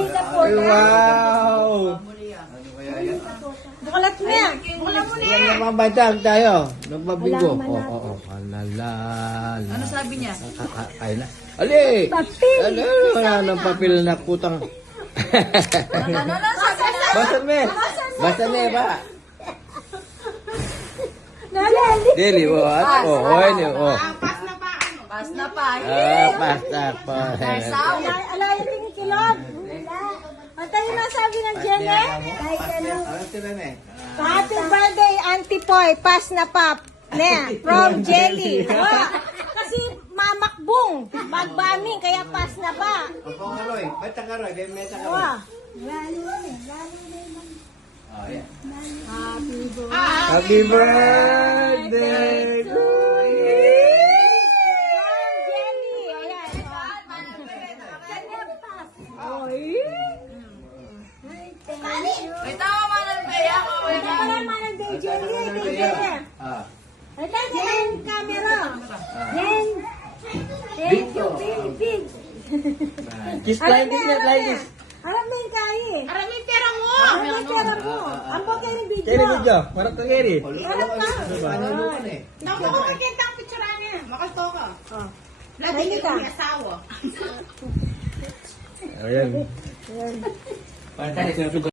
Jelly the pork. Wow! Bukalat mo yan. Bukalat mo na Yan yan. ang mga bantag tayo. Nagbabigo. Wala naman Oo. Alala. Ano sabi niya? Ay na. Ali! Papel. Ano? Wala nang papel na kutang. Ano na sabi na? Basan me. Basan me ba? Nalali. Dili mo. Ano? Oy ni. Oh. Pas na pa. Pasta pa. Alay yung kilod. Patay na sabi ng Jenny. Kahit ano. Happy birthday, Auntie Poy. Pas na pap. Ne, from Jelly. Kasi mamakbong. Magbaming, kaya pas na pa. Opo nga Roy. Bata ka Roy. Kaya meta ka Roy. Wow. Happy birthday to you. From Jelly. Ayan. May tama man ang paya ko. Wala manang day Jelly. Day Jelly. Ay, tayo yung camera. Yan. Thank you, Philippines. Kiss like this, not like this. Harap mo yung kain. Harap yung pera mo. Harap mo yung pera mo. Ang po kayo ng video. Kaya video. Parang kagiri. Harap ka. Naku, makikita ang picture niya. Makalto ka. Lagi Lagi yung ka. may asawa. Ayan. Parang tayo